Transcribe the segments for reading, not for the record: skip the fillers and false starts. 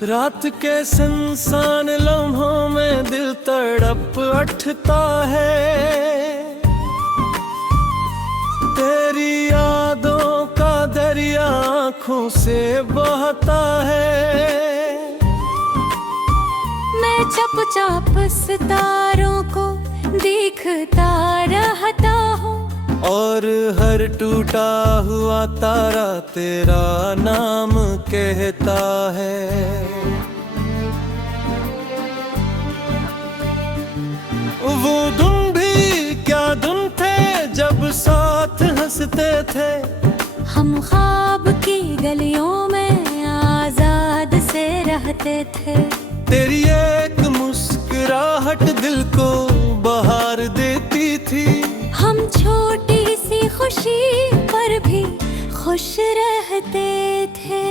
रात के सुनसान लम्हों में दिल तड़प उठता है। तेरी यादों का दरिया आँखों से बहता है। मैं चुपचाप सितारों को देखता रहता हूँ, और हर टूटा हुआ तारा तेरा नाम कहता है। वो धुन भी क्या धुन थे जब साथ हंसते थे। हम ख्वाब की गलियों में आजाद से रहते थे। तेरी एक मुस्कुराहट दिल को बहार देती थी। हम छोटी सी खुशी पर भी खुश रहते थे।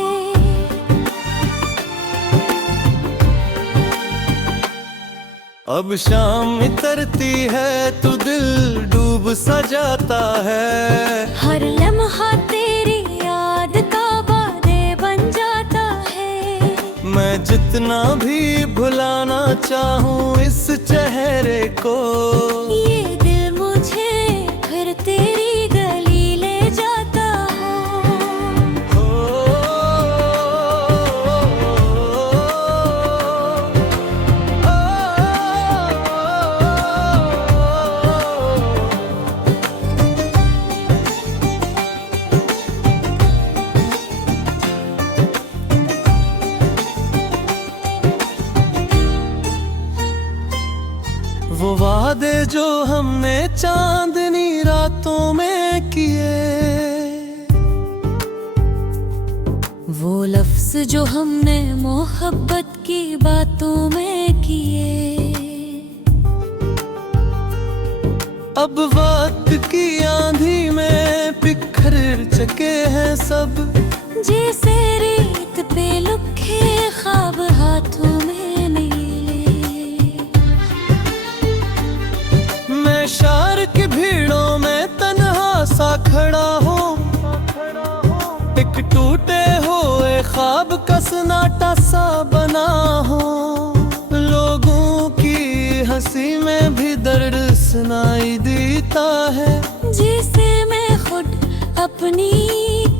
अब शाम उतरती है तो दिल डूब सा जाता है। हर लम्हा तेरी याद का वादे बन जाता है। मैं जितना भी भुलाना चाहूँ इस चेहरे को, ये दिल मुझे फिर तेरी गली ले जाता हो। वो वादे जो हमने चांदनी रातों में किए, वो लफ्ज जो हमने मोहब्बत की बातों में किए, अब वक्त की आंधी में बिखर चुके हैं सब। जैसे रेत पे लुखे ख्वाब हाथों में नीले। मैं शार की भीड़ों में तन्हा सा खड़ा हूँ। एक टूटे हुए ख्वाब का सन्नाटा सा बना हूँ। लोगों की हंसी में भी दर्द सुनाई देता है। जैसे मैं खुद अपनी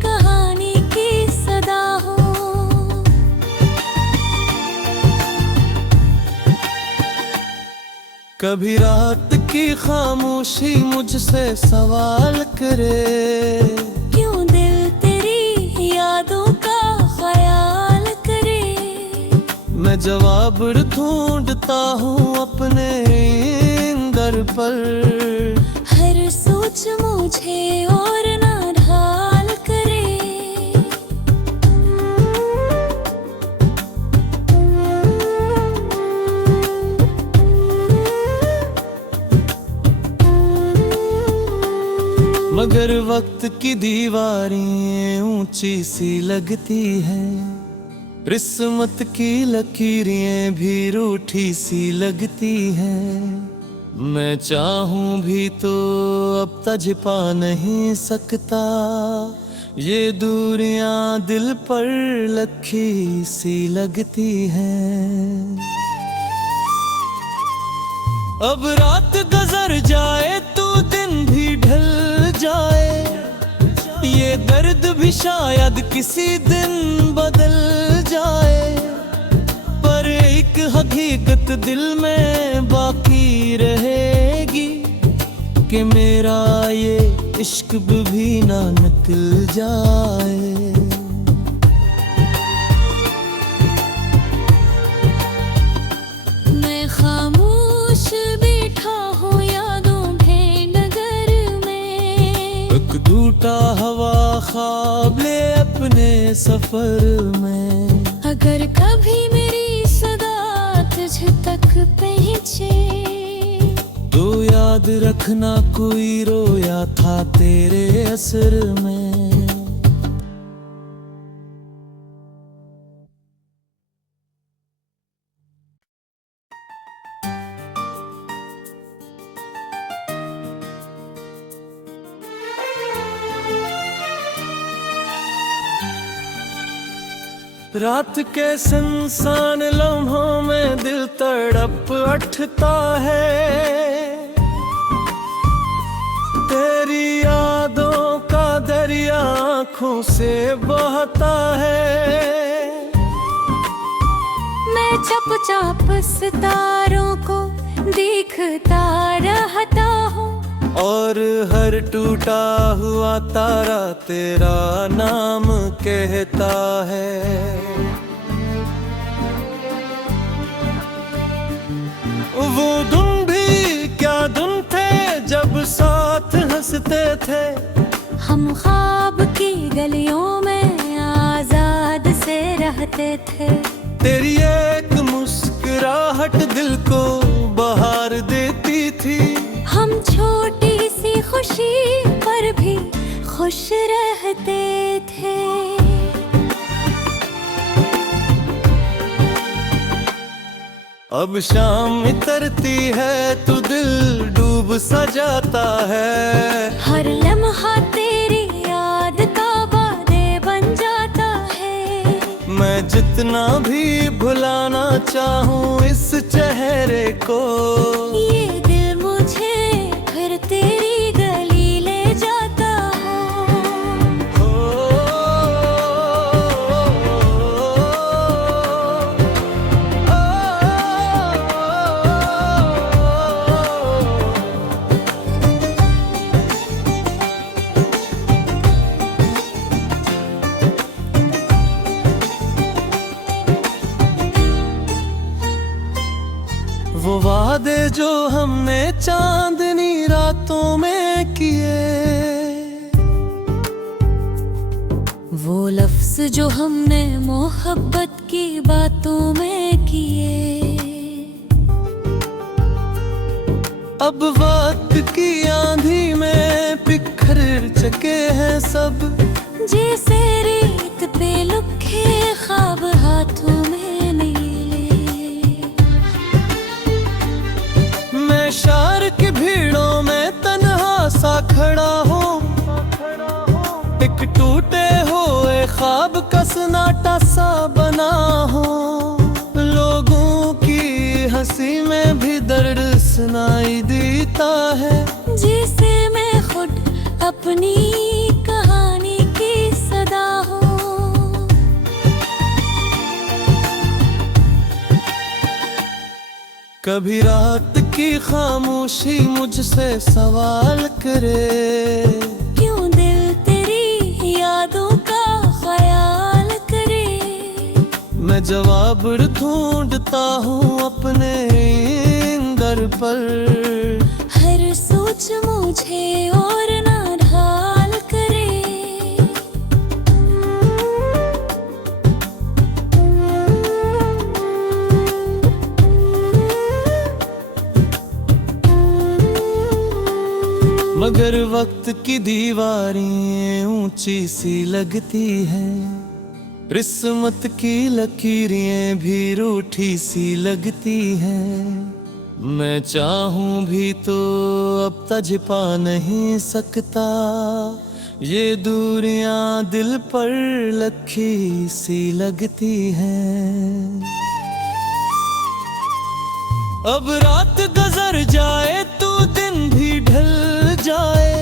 कहानी की सदा हूँ। कभी रात की खामोशी मुझसे सवाल करे, क्यों दिल तेरी यादों का ख्याल करे। मैं जवाब ढूंढता हूँ अपने अंदर पर। हर सोच मुझे और ना ढाल करे। मगर वक्त की दीवारें ऊंची सी लगती हैं। किस्मत की लकीरें भी रूठी सी लगती हैं। मैं चाहूं भी तो अब तझ पा नहीं सकता। ये दूरियां दिल पर लखी सी लगती हैं। अब रात गुजर जाए तो दिन भी ढल जाए। ये दर्द भी शायद किसी दिन बदल जाए। पर एक हकीकत दिल में बाकी रहेगी कि मेरा ये इश्क भी ना निकल जाए। मैं खामोश बैठा हूँ यादों भें नगर में। एक टूटा हवा ख्वाब ले अपने सफर में। अगर कभी मेरी सदा तुझ तक पहुँचे, तो याद रखना कोई रोया था तेरे असर में। रात के सुनसान लम्हों में दिल तड़प उठता है, तेरी यादों का दरिया आँखों से बहता है। मैं चुपचाप सितारों को देखता रहता हूँ, और हर टूटा हुआ तारा तेरा नाम कहता है। वो दिन भी क्या दिन थे जब साथ हंसते थे, हम ख्वाब की गलियों में आजाद से रहते थे। तेरी एक मुस्कुराहट दिल को बहार देती थी, हम छोटी सी खुशी पर भी खुश रहते थे। अब शाम उतरती है तो दिल डूब सा जाता है, हर लम्हा तेरी याद का बादे बन जाता है। मैं जितना भी भुलाना चाहूँ इस चेहरे को, ये दिल मुझे फिर तेरी गली ले जाता हो। वो वादे जो हमने चांदनी रातों में किए, वो लफ्ज जो हमने मोहब्बत की बातों में किए, अब वक्त की आंधी में बिखर चुके हैं सब। जैसे रेत पे लुखे ख्वाब हाथों में नीले। मैं शहर की भीड़ों में तन्हा सा खड़ा हूँ, एक टूटे हुए ख्वाब का सन्नाटा सा बना हूँ। लोगों की हंसी में भी दर्द सुनाई देता है, जिसे मैं खुद अपनी कहानी की सदा हूँ। कभी रात की खामोशी मुझसे सवाल करे, क्यों दिल तेरी यादों का ख्याल करे। मैं जवाब ढूंढता हूँ अपने अंदर पर, हर सोच मुझे और ना ढाल करे। मगर वक्त की दीवारें ऊंची सी लगती हैं, किस्मत की लकीरें भी रूठी सी लगती हैं। मैं चाहूं भी तो अब तज पा नहीं सकता, ये दूरियां दिल पर लखी सी लगती हैं। अब रात गुजर जाए तो दिन भी ढल जाए,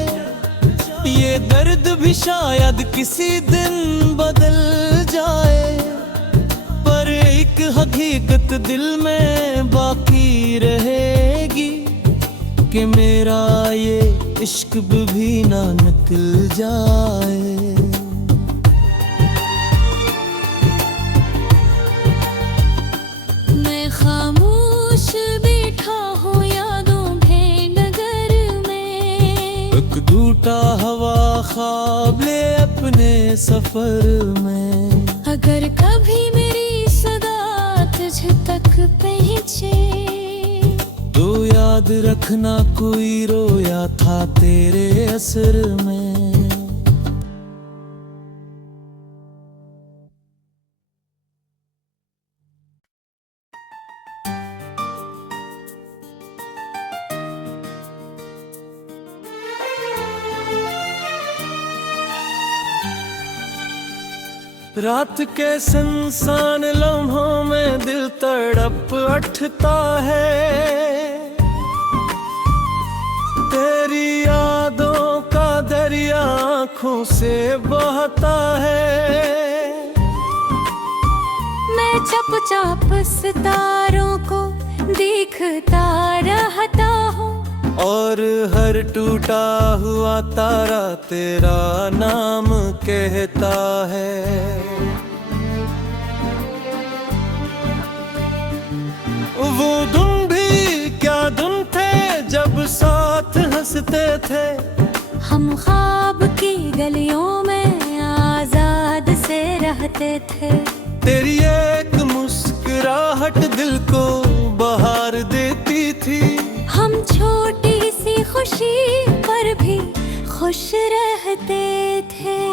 ये दर्द भी शायद किसी दिन बदल जाए, पर एक हकीकत दिल में बाकी रहेगी कि मेरा ये इश्क भी ना निकल जाए। मैं खामोश बैठा हूँ यादों भेंडगर में, एक टूटा हवा ख्वाब ले अपने सफर में। अगर कभी मेरी सदा तुझ तक पहुँचे, तो याद रखना कोई रोया था तेरे असर में। रात के सुनसान लम्हों में दिल तड़प उठता है, तेरी यादों का दरिया आँखों से बहता है। मैं चुपचाप सितारों को देखता रहता हूँ, और हर टूटा हुआ तारा तेरा नाम कहता है। वो दिन भी क्या दिन थे जब साथ हंसते थे, हम ख्वाब की गलियों में आजाद से रहते थे। तेरी एक मुस्कुराहट दिल को बहार देती थी, हम छोटी सी खुशी पर भी खुश रहते थे।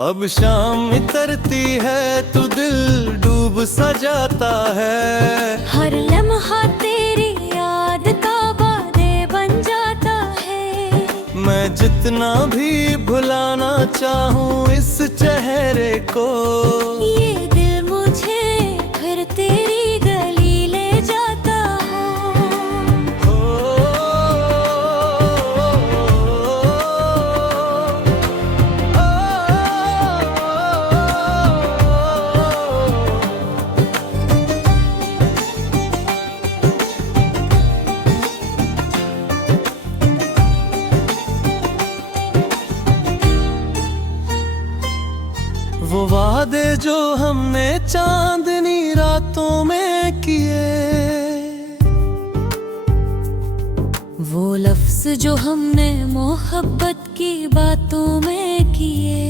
अब शाम उतरती है तो दिल डूब सा जाता है, हर लम्हा तेरी याद का बादे बन जाता है। मैं जितना भी भुलाना चाहूँ इस चेहरे को, ये दिल मुझे फिर तेरी गली ले जाता हो। वो वादे जो हमने चांदनी रातों में किए, वो लफ्ज जो हमने मोहब्बत की बातों में किए,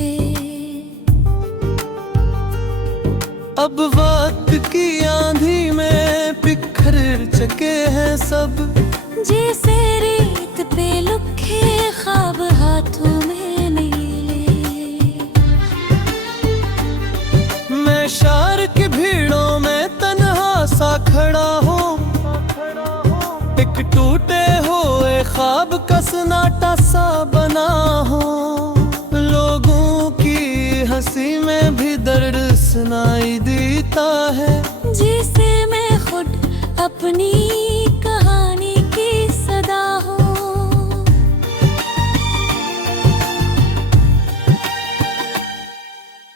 अब वक्त की आंधी में बिखर चुके हैं सब। जैसे रेत पे लुखे ख्वाब हाथों में नीले। मैं शहर की भीड़ों में तन्हा सा खड़ा हूँ, एक टूटे हुए ख्वाब का सन्नाटा सा बना हूँ। लोगों की हंसी में भी दर्द सुनाई देता है, जिसे मैं खुद अपनी कहानी की सदा हूँ।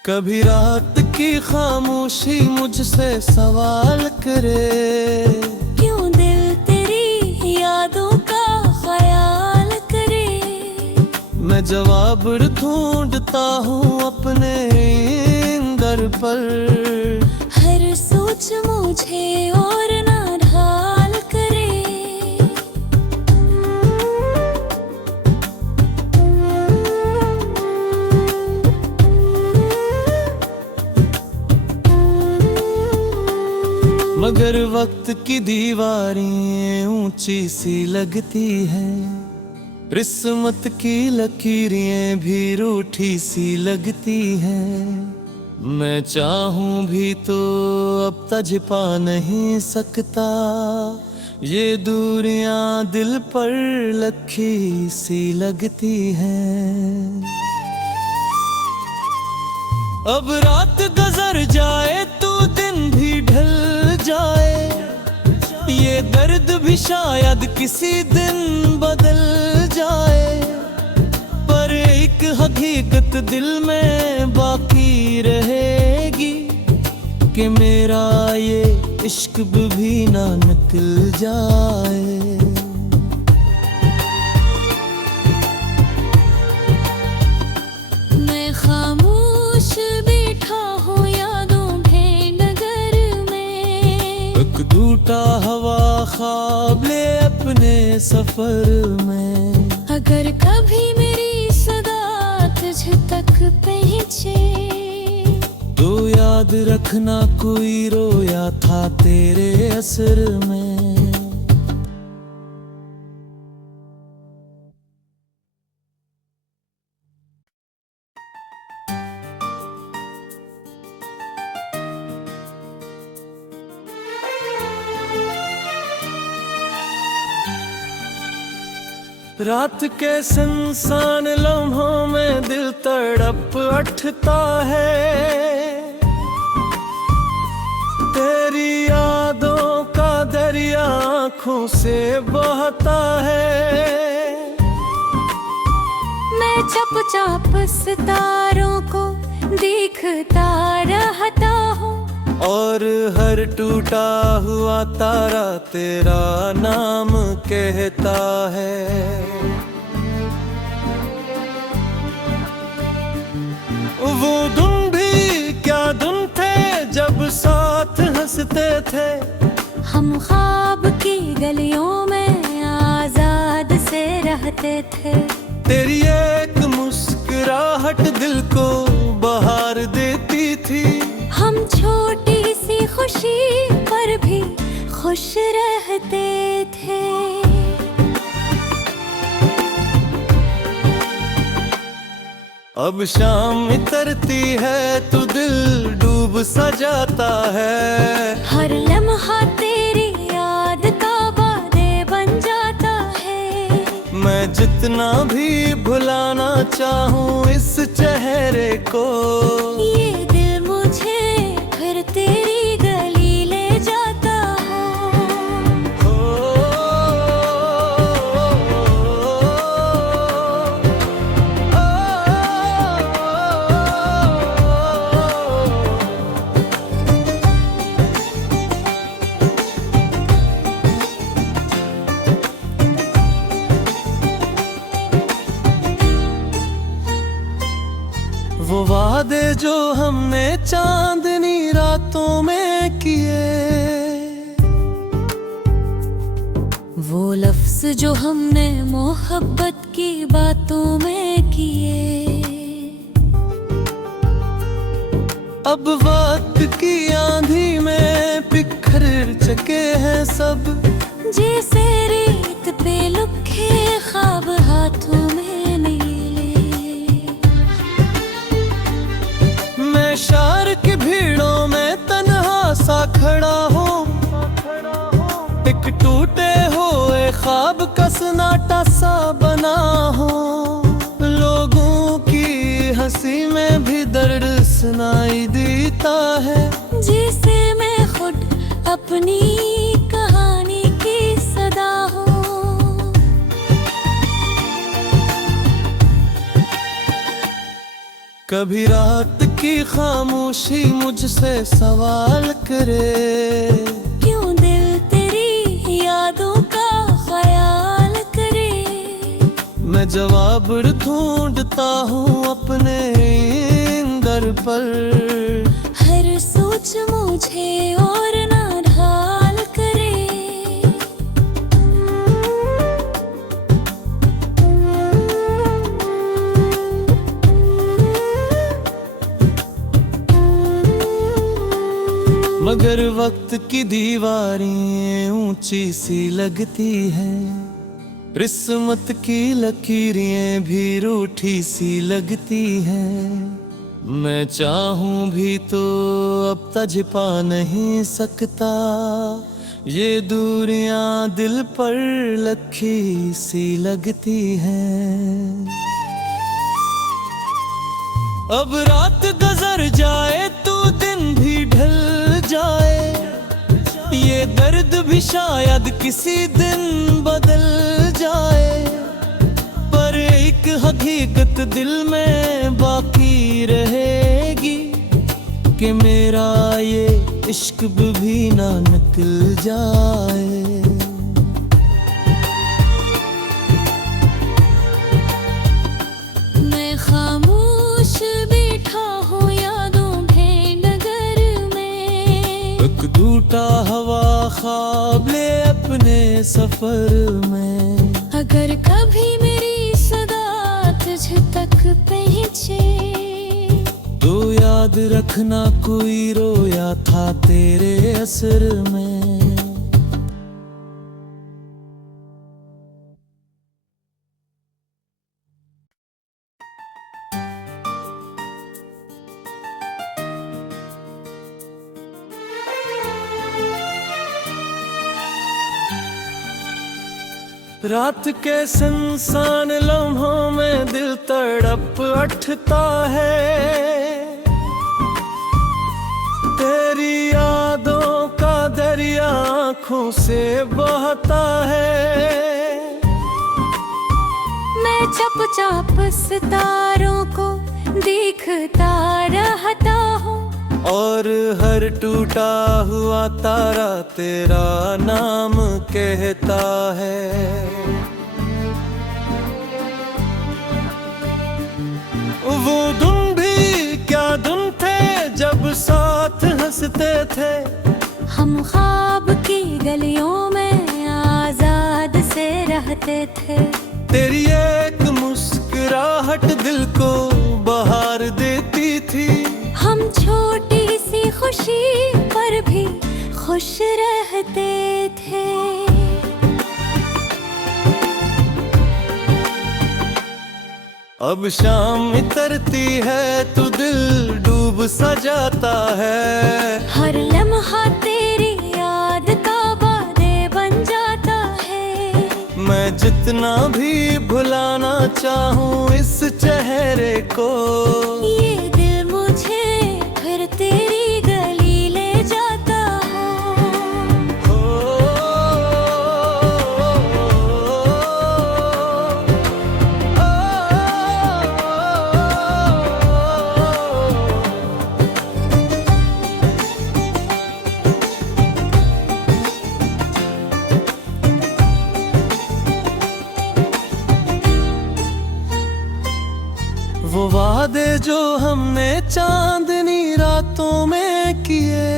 कभी रात की खामोशी मुझसे सवाल करे, क्यों दिल तेरी यादों का ख्याल करे। मैं जवाब ढूंढता हूँ अपने अंदर पर, हर सोच मुझे और ना ढाल करे। मगर वक्त की दीवारें ऊंची सी लगती हैं, किस्मत की लकीरें भी रूठी सी लगती हैं। मैं चाहूं भी तो अब तज पा नहीं सकता, ये दूरियां दिल पर लखी सी लगती हैं। अब रात गुजर जाए तो दिन भी ढल जाए, ये दर्द भी शायद किसी दिन बदल जाए। पर एक हकीकत दिल में बाकी रहेगी कि मेरा ये इश्क भी ना निकल जाए। मैं खामोश बैठा हूँ यादों भें नगर में, एक टूटा हवा ख्वाब ले अपने सफर में। अगर कभी मेरी सदा तुझ तक पहुँचे, तो याद रखना कोई रोया था तेरे असर में। रात के सुनसान लम्हों में दिल तड़प उठता है, तेरी यादों का दरिया आँखों से बहता है। मैं चुपचाप सितारों को देखता रहता हूँ, और हर टूटा हुआ तारा तेरा नाम कहता है। वो दिन भी क्या दिन थे जब साथ हंसते थे, हम ख्वाब की गलियों में आजाद से रहते थे। तेरी एक मुस्कुराहट दिल को बहार देती थी, हम छोटी सी खुशी पर भी खुश रहते थे। अब शाम उतरती है तो दिल डूब सा जाता है, हर लम्हा तेरी याद का वादे बन जाता है। मैं जितना भी भुलाना चाहूँ इस चेहरे को, ये दिल मुझे फिर तेरी गली ले जाता हो। वो वादे जो हमने चांदनी रातों में किए, वो लफ्ज जो हमने मोहब्बत की बातों में किए। अब वक्त की आंधी में बिखर चुके हैं सब, जैसे रेत पे लुखे ख्वाब हाथों में नीले। मैं शहर की भीड़ों में तन्हा सा खड़ा हूँ, एक टूटे हुए ख्वाब का सन्नाटा सा बना हूँ। लोगों की हंसी में भी दर्द सुनाई देता है, जिसे मैं खुद अपनी कहानी की सदा हूँ। कभी रात की खामोशी मुझसे सवाल करे, क्यों दिल तेरी यादों का ख्याल करे। मैं जवाब ढूंढता हूँ अपने अंदर पर, हर सोच मुझे और ना ढाल करे। मगर वक्त की दीवारें ऊंची सी लगती हैं, किस्मत की लकीरें भी रूठी सी लगती हैं। मैं चाहूं भी तो अब तज पा नहीं सकता, ये दूरियां दिल पर लखी सी लगती हैं। अब रात गुजर जाए तो दिन भी ढल जाए, ये दर्द भी शायद किसी दिन बदल जाए, पर एक हकीकत दिल में बाकी रहेगी कि मेरा ये इश्क भी ना निकल जाए। मैं खामोश बैठा हूँ यादों के नगर में, एक टूटा हवा ख्वाब ले अपने सफर में। अगर कभी मेरी सदा तुझ तक पहुँचे, तो याद रखना कोई रोया था तेरे असर में। रात के सुनसान लम्हों में दिल तड़प उठता है, तेरी यादों का दरिया आँखों से बहता है। मैं चुपचाप सितारों को देखता रहता हूँ, और हर टूटा हुआ तारा तेरा नाम कहता है। वो दिन भी क्या दिन थे जब साथ हंसते थे, हम ख्वाब की गलियों में आजाद से रहते थे। तेरी एक मुस्कुराहट दिल को बहार देती थी, हम छोटी सी खुशी पर भी खुश रहते थे। अब शाम उतरती है तो दिल डूब सा जाता है, हर लम्हा तेरी याद का वादे बन जाता है। मैं जितना भी भुलाना चाहूँ इस चेहरे को, ये दिल मुझे फिर तेरी गली ले जाता हो। वो वादे जो हमने चांदनी रातों में किए,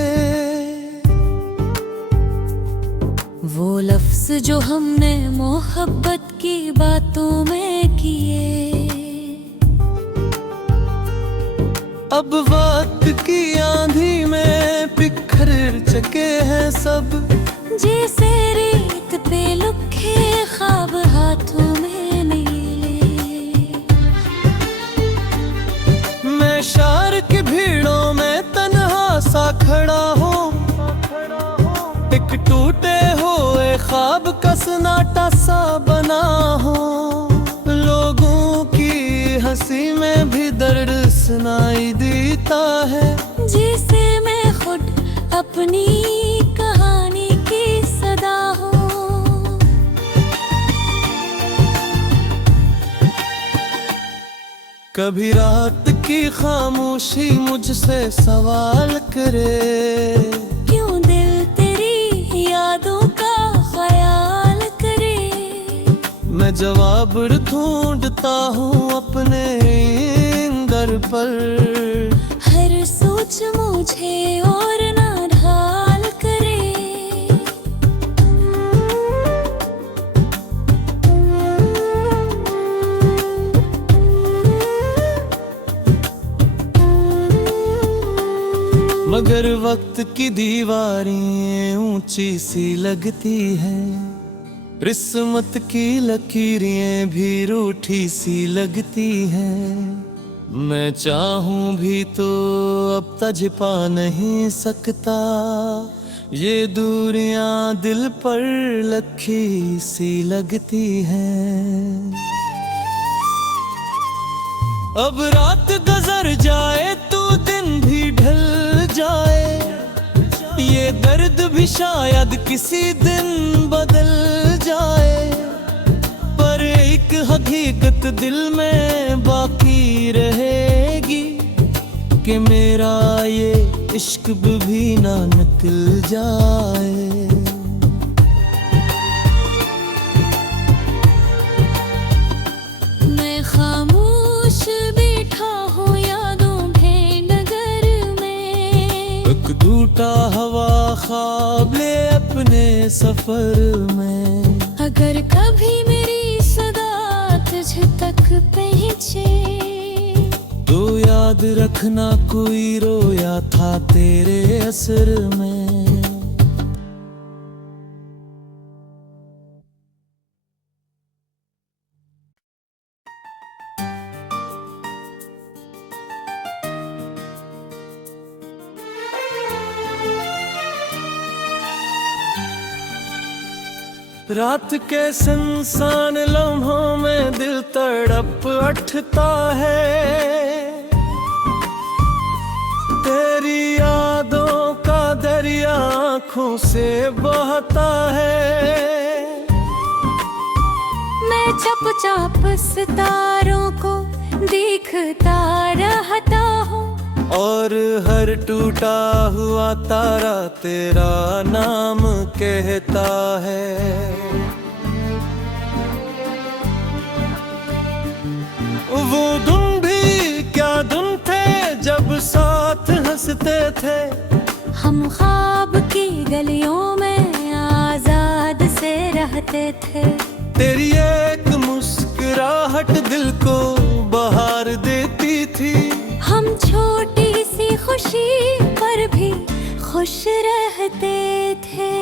वो लफ्ज जो हमने मोहब्बत की बातों में किए, अब वक्त की आंधी में बिखर चुके हैं सब। जैसे रेत पे लुखे ख्वाब हाथों में नीले। मैं शहर की भीड़ों में तन्हा सा खड़ा हूँ, एक टूटे हुए ख्वाब का सन्नाटा सा बना हूँ। लोगों की हंसी में भी दर्द सुनाई देता है, जिसे मैं खुद अपनी कहानी की सदा हूँ। कभी रात की खामोशी मुझसे सवाल करे, क्यों दिल तेरी यादों का ख्याल करे। मैं जवाब ढूंढता हूँ अपने अंदर पर, हर सोच मुझे और ना ढाल करे। मगर वक्त की दीवारें ऊंची सी लगती हैं, किस्मत की लकीरें भी रूठी सी लगती हैं। मैं चाहूं भी तो अब तज पा नहीं सकता, ये दूरियां दिल पर लखी सी लगती हैं। अब रात गुजर जाए तो दिन भी ढल जाए, ये दर्द भी शायद किसी दिन बदल जाए। पर एक हकीकत दिल में बाकी रहेगी कि मेरा ये इश्क भी ना निकल जाए। मैं खामोश बैठा हूँ यादों भें नगर में, एक टूटा हवा ख्वाब ले अपने सफर में। अगर कभी मेरी सदा तुझ तक पहुँचे, तो याद रखना कोई रोया था तेरे असर में। रात के सुनसान लम्हों में दिल तड़प उठता है, तेरी यादों का दरिया आँखों से बहता है। मैं चुपचाप सितारों को देखता रहता हूँ, और हर टूटा हुआ तारा तेरा नाम कहता है। वो धुन भी क्या धुन थे जब साथ हंसते थे, हम ख्वाब की गलियों में आजाद से रहते थे। तेरी एक मुस्कुराहट दिल को बहार देती थी, हम छोटी सी खुशी पर भी खुश रहते थे।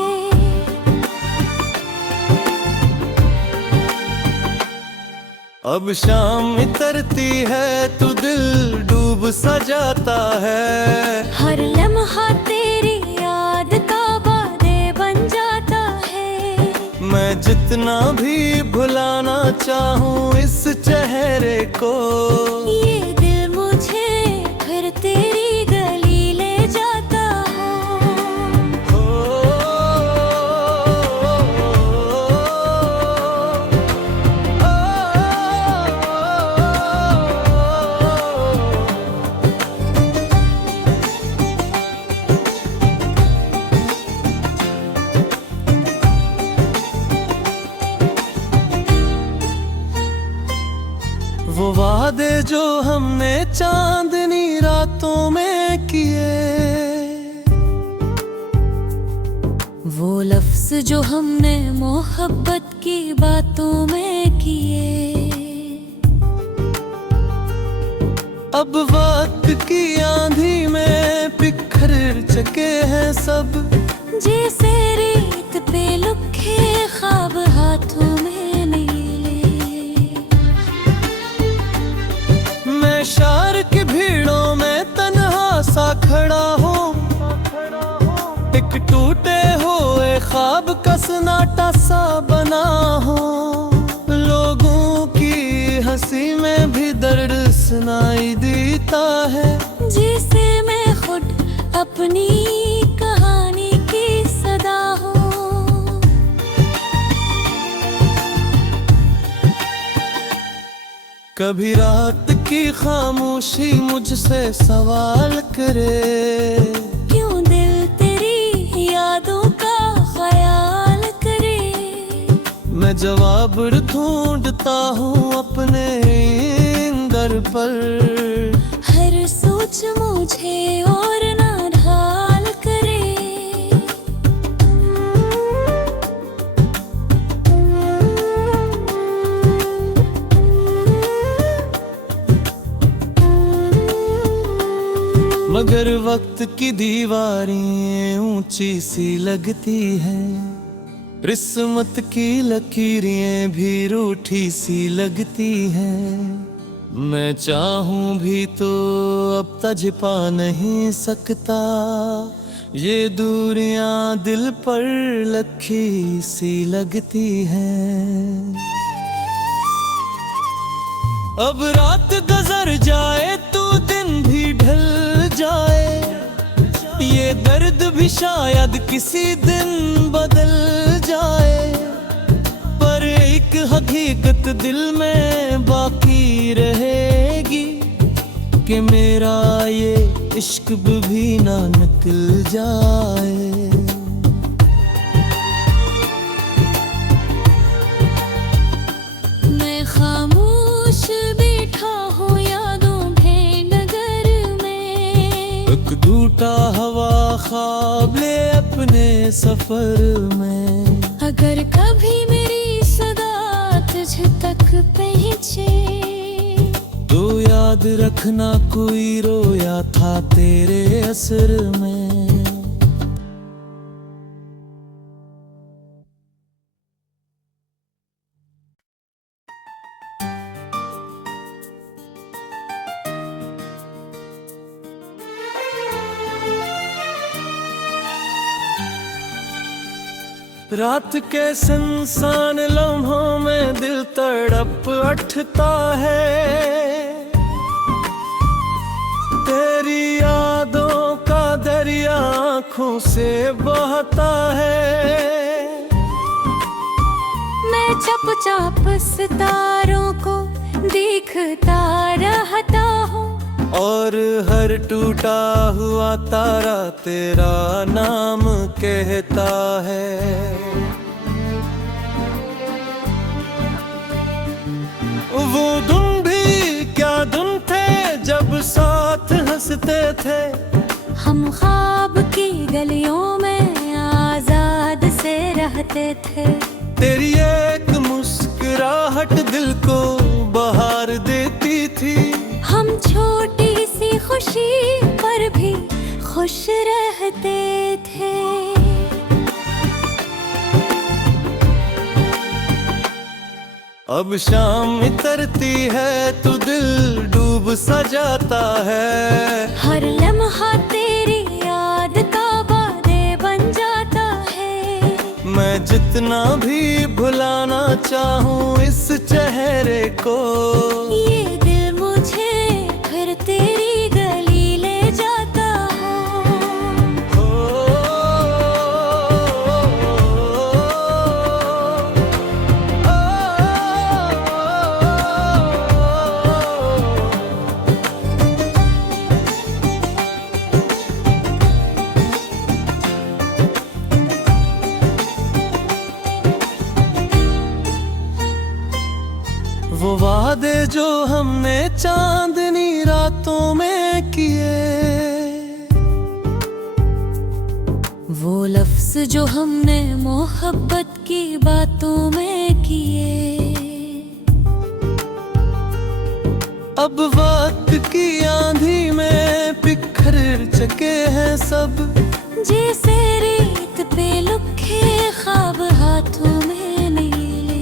अब शाम उतरती है तो दिल डूब सा जाता है, हर लम्हा तेरी याद का वादे बन जाता है। मैं जितना भी भुलाना चाहूँ इस चेहरे को, ये दिल मुझे फिर तेरी गली ले जाता है। वो वादे जो हमने चांदनी रातों में किए, वो लफ्ज जो हमने मोहब्बत की बातों में किए, अब वक्त की आंधी में बिखर चुके हैं सब। जैसे रेत पे लुखे ख्वाब हाथों में नीले। मैं शहर की भीड़ों में तन्हा सा खड़ा हूँ, एक टूटे हुए ख्वाब का सन्नाटा सा बना हूँ। लोगों की हंसी में भी दर्द सुनाई देता है, जिसे मैं खुद अपनी कहानी की सदा हूँ। कभी रात की खामोशी मुझसे सवाल करे, क्यों दिल तेरी यादों का ख्याल करे। मैं जवाब ढूंढता हूँ अपने अंदर पर, हर सोच मुझे और ना ढाल करे। मगर वक्त की दीवारें ऊंची सी लगती हैं, किस्मत की लकीरें भी रूठी सी लगती हैं। मैं चाहूं भी तो अब तझ पा नहीं सकता, ये दूरियां दिल पर लखी सी लगती हैं। अब रात गुजर जाए तो दिन भी ढल जाए, ये दर्द भी शायद किसी दिन बदल जाए। पर एक हकीकत दिल में बाकी रहेगी कि मेरा ये इश्क भी ना निकल जाए। मैं खामोश बैठा हूँ यादों भेंडगर में, एक टूटा हवा ख्वाब ले अपने सफर में। अगर कभी मेरी सदा तुझ तक पहुँचे, तो याद रखना कोई रोया था तेरे असर में। रात के सुनसान लम्हों में दिल तड़प उठता है, तेरी यादों का दरिया आँखों से बहता है। मैं चुपचाप सितारों को देखता रहता हूँ, और हर टूटा हुआ तारा तेरा नाम कहता है। वो दिन भी क्या दिन थे जब साथ हंसते थे, हम ख्वाब की गलियों में आजाद से रहते थे। तेरी एक मुस्कुराहट दिल को बहार देती थी, हम छोटी सी खुशी पर भी खुश रहते थे। अब शाम उतरती है तो दिल डूब सा जाता है, हर लम्हा तेरी याद का बादे बन जाता है। मैं जितना भी भुलाना चाहूँ इस चेहरे को, ये दिल मुझे फिर तेरी गली ले जाता हो। वो वादे जो हमने चांदनी रातों में किए, वो लफ्ज जो हमने मोहब्बत की बातों में किए, अब वक्त की आंधी में बिखर चुके हैं सब। जैसे रेत पे लुखे ख्वाब हाथों में नीले,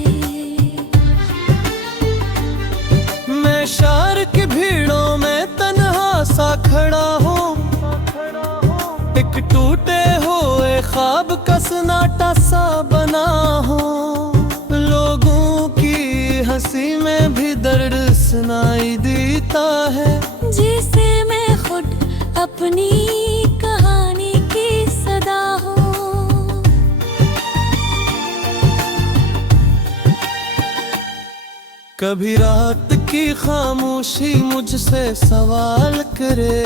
मैं शहर की भीड़ों में तन्हा सा खड़ा हूँ, एक टूटे हुए ख्वाब का सन्नाटा सा बना हूँ। लोगों की हंसी में भी दर्द सुनाई देता है, जिसे मैं खुद अपनी कहानी की सदा हूँ। कभी रात की खामोशी मुझसे सवाल करे,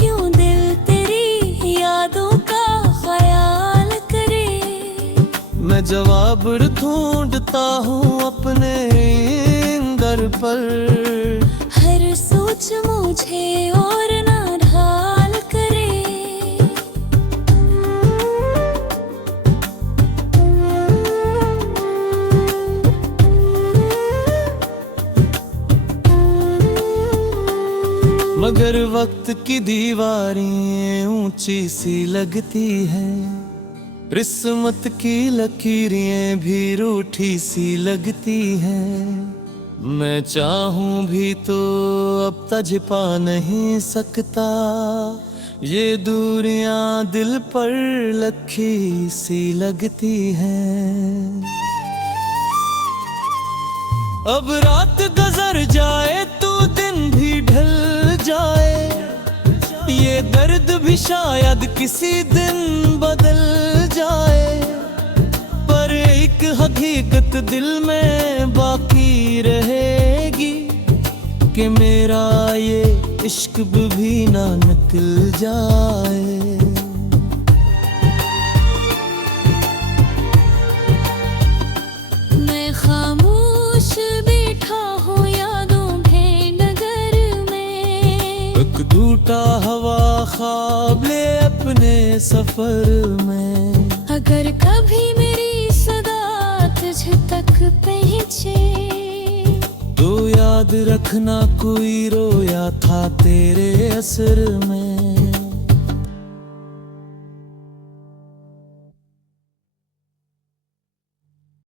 क्यों दिल तेरी यादों का ख्याल करे। मैं जवाब ढूंढता हूँ अपने अंदर पर, हर सोच मुझे और ना ढाल करे। मगर वक्त की दीवारें ऊंची सी लगती है, किस्मत की लकीरें भी रूठी सी लगती हैं। मैं चाहूं भी तो अब तक पा नहीं सकता, ये दूरियां दिल पर लखी सी लगती हैं। अब रात गुजर जाए तो दिन भी ढल जाए, ये दर्द भी शायद किसी दिन बदल जाए, पर एक हकीकत दिल में बाकी रहेगी कि मेरा ये इश्क भी ना निकल जाए। मैं खामोश बैठा हूँ यादों भेंडगर में, एक टूटा हवा ख्वाब ले अपने सफर में। अगर कभी मेरी सदा तुझ तक पहुँचे, तो याद रखना कोई रोया था तेरे असर में।